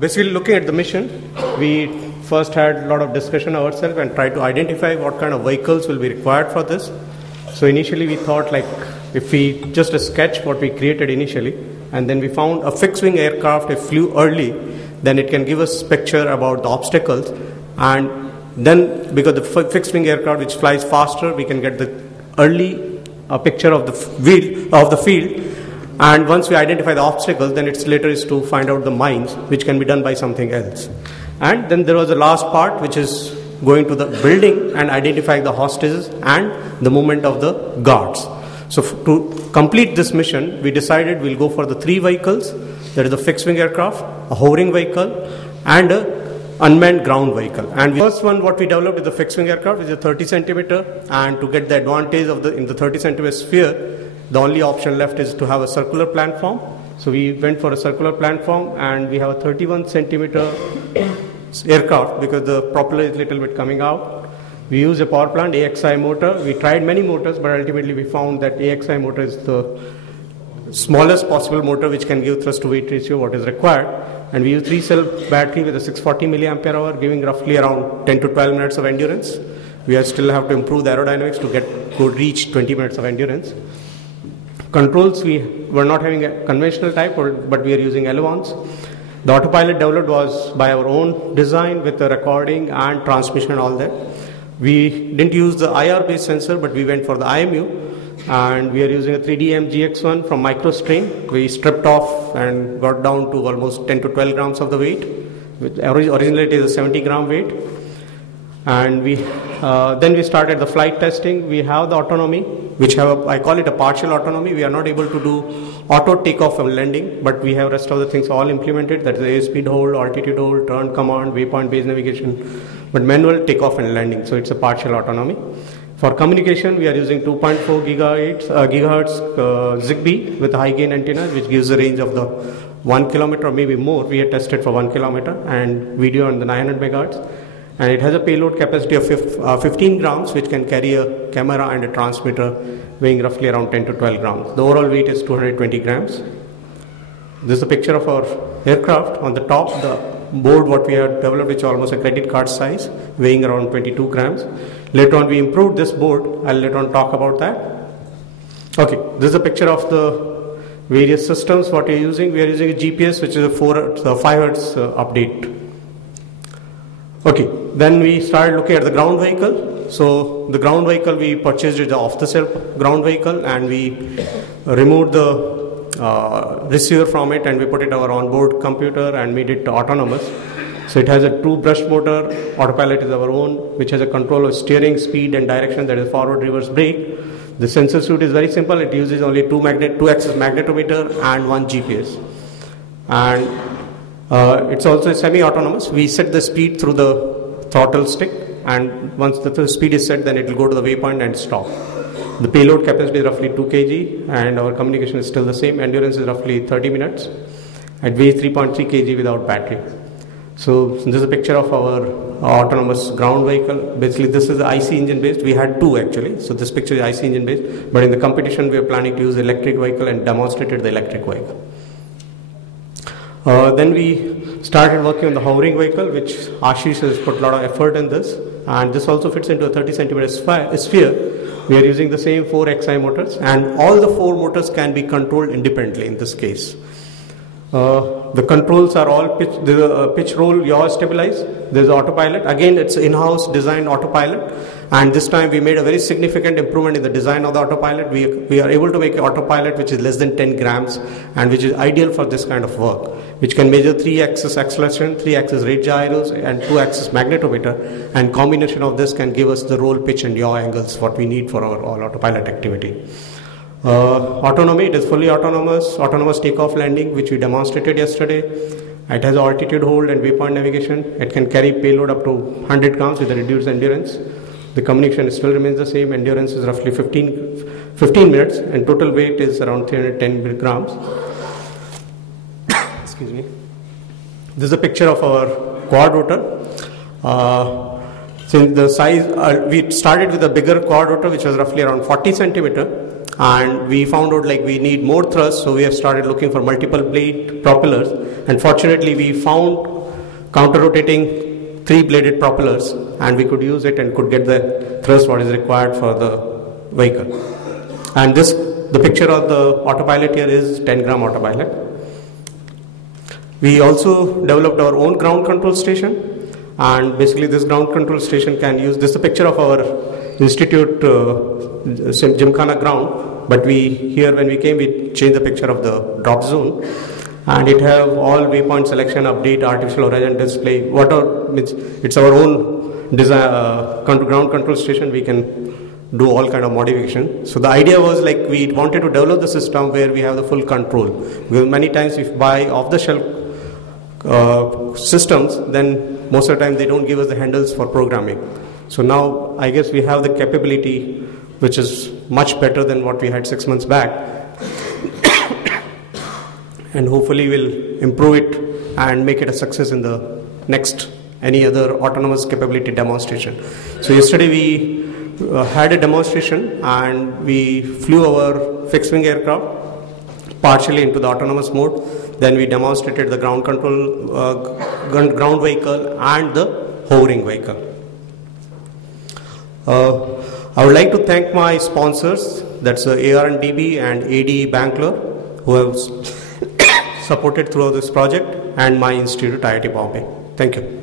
Basically, looking at the mission, we first had a lot of discussion ourselves and tried to identify what kind of vehicles will be required for this. So initially we thought, like, if we just a sketch what we created initially, and then we found a fixed wing aircraft, if flew early, then it can give us picture about the obstacles, and then because the fixed wing aircraft which flies faster, we can get the early picture of the field. And once we identify the obstacles, then it's later is to find out the mines, which can be done by something else. And then there was the last part, which is going to the building and identifying the hostages and the movement of the guards. So to complete this mission, we decided we'll go for the 3 vehicles. There is a fixed wing aircraft, a hovering vehicle, and a unmanned ground vehicle. And the first one what we developed is the fixed wing aircraft, which is a 30 centimeter, and to get the advantage of in the 30 centimeter sphere, the only option left is to have a circular platform. So we went for a circular platform, and we have a 31 centimeter aircraft because the propeller is a little bit coming out. We use a power plant AXI motor. We tried many motors, but ultimately we found that AXI motor is the smallest possible motor which can give thrust to weight ratio what is required. And we use 3-cell battery with a 640 milliampere hour, giving roughly around 10 to 12 minutes of endurance. We still have to improve the aerodynamics to reach 20 minutes of endurance. Controls, we were not having a conventional type, but we are using elevons. The autopilot developed was by our own design with the recording and transmission and all that. We didn't use the IR based sensor, but we went for the IMU, and we are using a 3DM GX1 from MicroStrain. We stripped off and got down to almost 10 to 12 grams of the weight. Originally it is a 70 gram weight. And then we started the flight testing. We have the autonomy, which I call it a partial autonomy. We are not able to do auto takeoff and landing, but we have rest of the things all implemented. That is airspeed hold, altitude hold, turn command, waypoint based navigation, but manual takeoff and landing. So it's a partial autonomy. For communication, we are using 2.4 gigahertz Zigbee with high gain antenna, which gives a range of the 1 kilometer or maybe more. We had tested for 1 kilometer, and video on the 900 megahertz. And it has a payload capacity of 15 grams, which can carry a camera and a transmitter weighing roughly around 10 to 12 grams. The overall weight is 220 grams. This is a picture of our aircraft. On the top, the board what we have developed, which is almost a credit card size, weighing around 22 grams. Later on, we improved this board. I'll later on talk about that. Okay, this is a picture of the various systems what we are using. We are using a GPS, which is a 5 hertz update. Okay, then we started looking at the ground vehicle. So the ground vehicle, we purchased it off-the-shelf ground vehicle, and we removed the receiver from it, and we put it our onboard computer and made it autonomous. So it has a 2-brush motor. Autopilot is our own, which has a control of steering, speed, and direction. That is forward, reverse, brake. The sensor suite is very simple. It uses only 2-axis magnetometer and 1 GPS. And it's also semi-autonomous. We set the speed through the throttle stick, and once the speed is set, then it will go to the waypoint and stop. The payload capacity is roughly 2 kg, and our communication is still the same. Endurance is roughly 30 minutes. It weighs 3.3 kg without battery. So this is a picture of our autonomous ground vehicle. Basically, this is the IC engine based. We had 2 actually. So this picture is IC engine based, but in the competition, we are planning to use the electric vehicle and demonstrated the electric vehicle. Then we started working on the hovering vehicle, which Ashish has put a lot of effort in this, and this also fits into a 30 centimeter sphere. We are using the same 4 XI motors, and all the 4 motors can be controlled independently in this case. The controls are all pitch roll, yaw stabilize. There's autopilot. Again, it's in-house designed autopilot, and this time we made a very significant improvement in the design of the autopilot. We are able to make an autopilot which is less than 10 grams, and which is ideal for this kind of work, which can measure 3-axis acceleration, 3-axis rate gyros, and 2-axis magnetometer, and combination of this can give us the roll, pitch, and yaw angles what we need for our all autopilot activity. Autonomy, it is fully autonomous takeoff landing, which we demonstrated yesterday. It has altitude hold and waypoint navigation. It can carry payload up to 100 grams with a reduced endurance. The communication still remains the same. Endurance is roughly 15 minutes, and total weight is around 310 grams. Excuse me. This is a picture of our quad rotor. Since the size, we started with a bigger quad rotor, which was roughly around 40 centimeter. and we found out like we need more thrust, so we have started looking for multiple blade propellers, and fortunately we found counter-rotating 3-bladed propellers, and we could use it and could get the thrust what is required for the vehicle. And this, the picture of the autopilot here is 10-gram autopilot. We also developed our own ground control station, and basically this ground control station can use, this is a picture of our institute Gymkhana ground, but here when we came we changed the picture of the drop zone, and it have all waypoint selection, update, artificial horizon display, it's our own design, ground control station. We can do all kind of modification. So the idea was like we wanted to develop the system where we have the full control, because many times if buy off the shelf systems, then most of the time they don't give us the handles for programming. So now I guess we have the capability which is much better than what we had 6 months back, and hopefully we'll improve it and make it a success in the next any other autonomous capability demonstration. So yesterday we had a demonstration and we flew our fixed wing aircraft partially into the autonomous mode. Then we demonstrated the ground control ground vehicle and the hovering vehicle. I would like to thank my sponsors, that's AR&DB and AD Bangalore, who have supported throughout this project, and my institute, IIT Bombay. Thank you.